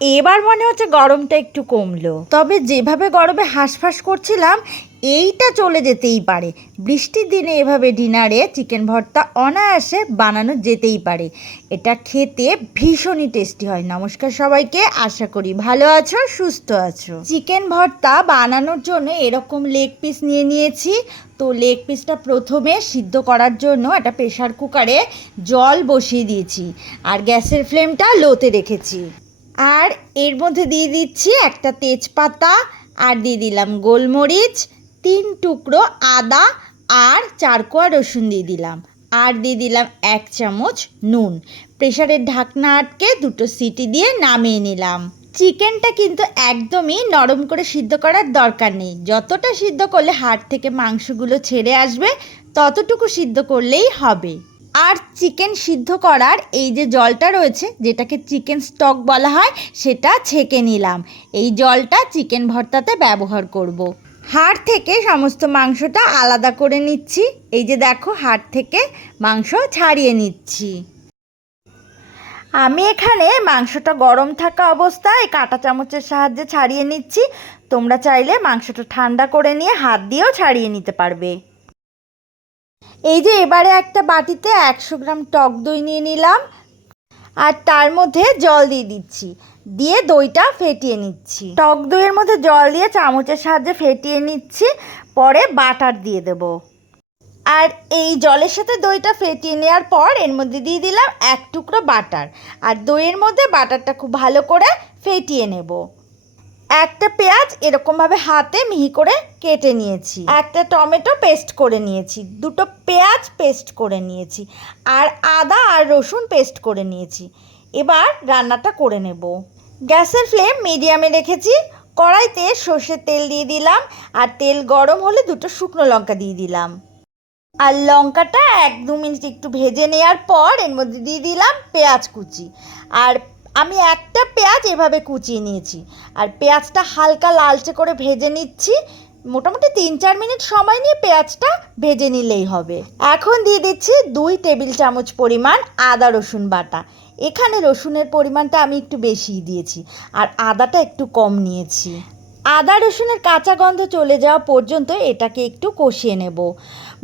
এবার মনে হচ্ছে গরমটা একটু কমলো। তবে যেভাবে গরমে হাঁসফাঁস করছিলাম, এইটা চলে যেতেই পারে। বৃষ্টির দিনে এভাবে ডিনারে চিকেন ভর্তা অনায়াসে বানানো যেতেই পারে। এটা খেতে ভীষণই টেস্টি হয়। নমস্কার সবাইকে, আশা করি ভালো আছো, সুস্থ আছো। চিকেন ভর্তা বানানোর জন্য এরকম লেগ পিস নিয়ে নিয়েছি। তো লেগ পিসটা প্রথমে সিদ্ধ করার জন্য একটা প্রেশার কুকারে জল বসিয়ে দিয়েছি। আর গ্যাসের ফ্লেমটা লোতে রেখেছি। আর এর মধ্যে দিয়ে দিচ্ছি একটা তেজপাতা, আর দিয়ে দিলাম গোলমরিচ, তিন টুকরো আদা, আর চার কোয়া রসুন দিয়ে দিলাম। আর দিয়ে দিলাম এক চামচ নুন। প্রেশারের ঢাকনা আটকে দুটো সিটি দিয়ে নামিয়ে নিলাম। চিকেনটা কিন্তু একদমই নরম করে সিদ্ধ করার দরকার নেই। যতটা সিদ্ধ করলে হাড় থেকে মাংসগুলো ছেড়ে আসবে, ততটুকু সিদ্ধ করলেই হবে। আর চিকেন সিদ্ধ করার এই যে জলটা রয়েছে, যেটাকে চিকেন স্টক বলা হয়, সেটা ছেঁকে নিলাম। এই জলটা চিকেন ভর্তাতে ব্যবহার করব। হাড় থেকে সমস্ত মাংসটা আলাদা করে নিচ্ছি। এই যে দেখো, হাড় থেকে মাংস ছাড়িয়ে নিচ্ছি। আমি এখানে মাংসটা গরম থাকা অবস্থায় কাঁটা চামচের সাহায্যে ছাড়িয়ে নিচ্ছি। তোমরা চাইলে মাংসটা ঠান্ডা করে নিয়ে হাত দিয়েও ছাড়িয়ে নিতে পারবে। এই যে এবারে একটা বাটিতে একশো গ্রাম টক দই নিয়ে নিলাম আর তার মধ্যে জল দিয়ে দিচ্ছি। দিয়ে দইটা ফেটিয়ে নিচ্ছি। টক দইয়ের মধ্যে জল দিয়ে চামচের সাহায্যে ফেটিয়ে নিচ্ছি, পরে বাটার দিয়ে দেব। আর এই জলের সাথে দইটা ফেটিয়ে নেওয়ার পর এর মধ্যে দিয়ে দিলাম এক টুকরো বাটার। আর দইয়ের মধ্যে বাটারটা খুব ভালো করে ফেটিয়ে নেব। একটা পেঁয়াজ এরকমভাবে হাতে মিহি করে কেটে নিয়েছি। একটা টমেটো পেস্ট করে নিয়েছি। দুটো পেঁয়াজ পেস্ট করে নিয়েছি। আর আদা আর রসুন পেস্ট করে নিয়েছি। এবার রান্নাটা করে নেব। গ্যাসের ফ্লেম মিডিয়ামে রেখেছি। কড়াইতে সর্ষের তেল দিয়ে দিলাম আর তেল গরম হলে দুটো শুকনো লঙ্কা দিয়ে দিলাম। আর লঙ্কাটা এক দু মিনিট একটু ভেজে নেওয়ার পর এর মধ্যে দিয়ে দিলাম পেঁয়াজ কুচি। আর আমি একটা পেঁয়াজ এভাবে কুচিয়ে নিয়েছি। আর পেঁয়াজটা হালকা লালচে করে ভেজে নিচ্ছি। মোটামুটি তিন চার মিনিট সময় নিয়ে পেঁয়াজটা ভেজে নিলেই হবে। এখন দিয়ে দিচ্ছি দুই টেবিল চামচ পরিমাণ আদা রসুন বাটা। এখানে রসুনের পরিমাণটা আমি একটু বেশিই দিয়েছি আর আদাটা একটু কম নিয়েছি। আদা রসুনের কাঁচা গন্ধ চলে যাওয়া পর্যন্ত এটাকে একটু কষিয়ে নেব।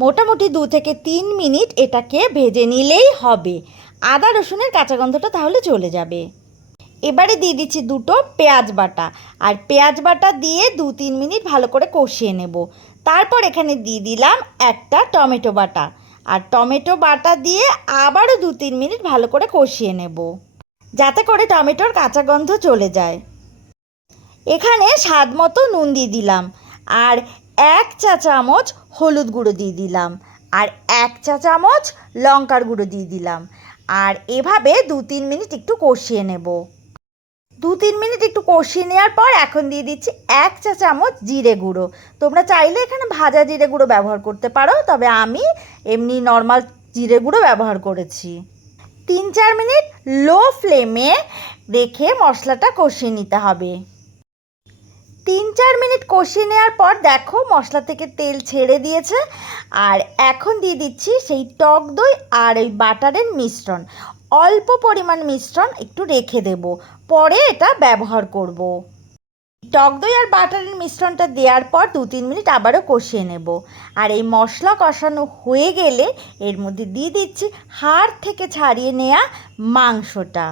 মোটামুটি দু থেকে তিন মিনিট এটাকে ভেজে নিলেই হবে। আদা রসুনের কাঁচা গন্ধটা তাহলে চলে যাবে। এবারে দিয়ে দিচ্ছি দুটো পেঁয়াজ বাটা। আর পেঁয়াজ বাটা দিয়ে দু তিন মিনিট ভালো করে কষিয়ে নেব। তারপর এখানে দিয়ে দিলাম একটা টমেটো বাটা। আর টমেটো বাটা দিয়ে আবারও দু তিন মিনিট ভালো করে কষিয়ে নেব। যাতে করে টমেটোর কাঁচা গন্ধ চলে যায়। এখানে স্বাদ মতো নুন দিয়ে দিলাম। আর এক চা চামচ হলুদ গুঁড়ো দিয়ে দিলাম। আর এক চা চামচ লঙ্কার গুঁড়ো দিয়ে দিলাম। আর এভাবে দু তিন মিনিট একটু কষিয়ে নেব। দু তিন মিনিট একটু কষিয়ে নেওয়ার পর এখন দিয়ে দিচ্ছি এক চা চামচ জিরে গুঁড়ো। তোমরা চাইলে এখানে ভাজা জিরে গুঁড়ো ব্যবহার করতে পারো, তবে আমি এমনি নর্মাল জিরে গুঁড়ো ব্যবহার করেছি। তিন চার মিনিট লো ফ্লেমে রেখে মশলাটা কষিয়ে নিতে হবে। তিন চার মিনিট কষিয়ে নেওয়ার পর দেখো মশলা থেকে তেল ছেড়ে দিয়েছে, আর এখন দিয়ে দিচ্ছি সেই টক দই আর ওই বাটারের মিশ্রণ। অল্প পরিমাণ মিশ্রণ একটু রেখে দেব। পরে এটা ব্যবহার করব। টক দই আর বাটারের মিশ্রণটা দেওয়ার পর দু তিন মিনিট আবারও কষিয়ে নেব। আর এই মশলা কষানো হয়ে গেলে এর মধ্যে দিয়ে দিচ্ছি হাড় থেকে ছাড়িয়ে নেয়া মাংসটা।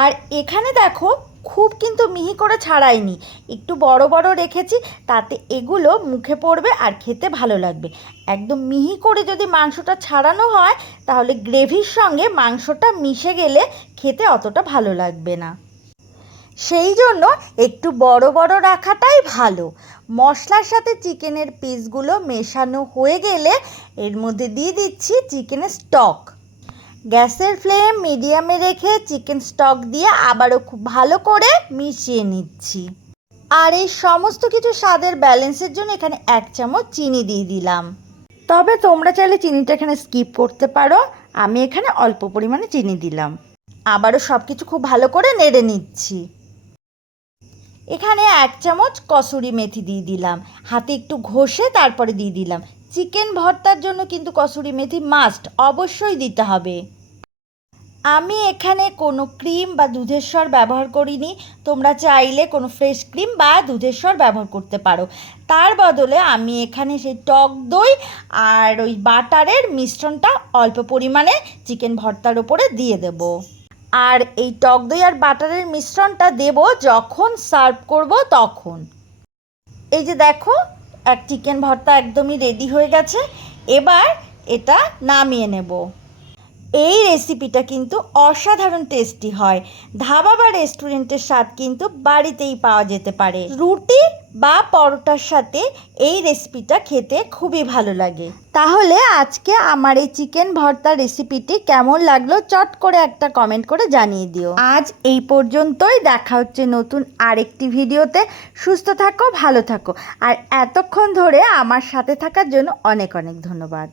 আর এখানে দেখো খুব কিন্তু মিহি করে ছাড়াইনি। একটু বড় বড় রেখেছি, তাতে এগুলো মুখে পড়বে আর খেতে ভালো লাগবে। একদম মিহি করে যদি মাংসটা ছাড়ানো হয়, তাহলে গ্রেভির সঙ্গে মাংসটা মিশে গেলে খেতে অতটা ভালো লাগবে না। সেই জন্য একটু বড় বড় রাখাটাই ভালো। মশলার সাথে চিকেনের পিসগুলো মেশানো হয়ে গেলে এর মধ্যে দিয়ে দিচ্ছি চিকেনের স্টক। গ্যাসের ফ্লেম মিডিয়ামে রেখে চিকেন স্টক দিয়ে আবারও খুব ভালো করে মিশিয়ে নিচ্ছি। আর এই সমস্ত কিছু স্বাদের ব্যালেন্সের জন্য এখানে এক চামচ চিনি দিয়ে দিলাম। তবে তোমরা চাইলে চিনিটা এখানে স্কিপ করতে পারো। আমি এখানে অল্প পরিমাণে চিনি দিলাম। আবারও সব কিছু খুব ভালো করে নেড়ে নিচ্ছি। এখানে এক চামচ কসুরি মেথি দিয়ে দিলাম। হাতে একটু ঘষে তারপরে দিয়ে দিলাম। চিকেন ভর্তার জন্য কিন্তু কসুরি মেথি মাস্ট অবশ্যই দিতে হবে। আমি এখানে কোনো ক্রিম বা দুধের স্বর ব্যবহার করিনি। তোমরা চাইলে কোনো ফ্রেশ ক্রিম বা দুধের স্বর ব্যবহার করতে পারো। তার বদলে আমি এখানে সেই টক দই আর ওই বাটারের মিশ্রণটা অল্প পরিমাণে চিকেন ভর্তার ওপরে দিয়ে দেব। আর এই টক দই আর বাটারের মিশ্রণটা দেব যখন সার্ভ করব তখন। এই যে দেখো এক চিকেন ভর্তা একদমই রেডি হয়ে গেছে। এবার এটা নামিয়ে নেব। এই রেসিপিটা কিন্তু অসাধারণ টেস্টি হয়। ধাবা বা রেস্টুরেন্টের স্বাদ কিন্তু বাড়িতেই পাওয়া যেতে পারে। রুটি বা পরোটার সাথে এই রেসিপিটা খেতে খুবই ভালো লাগে। তাহলে আজকে আমার এই চিকেন ভর্তা রেসিপিটি কেমন লাগল চট করে একটা কমেন্ট করে জানিয়ে দিও। আজ এই পর্যন্তই, দেখা হচ্ছে নতুন আরেকটি ভিডিওতে। সুস্থ থাকো, ভালো থাকো। আর এতক্ষণ ধরে আমার সাথে থাকার জন্য অনেক অনেক ধন্যবাদ।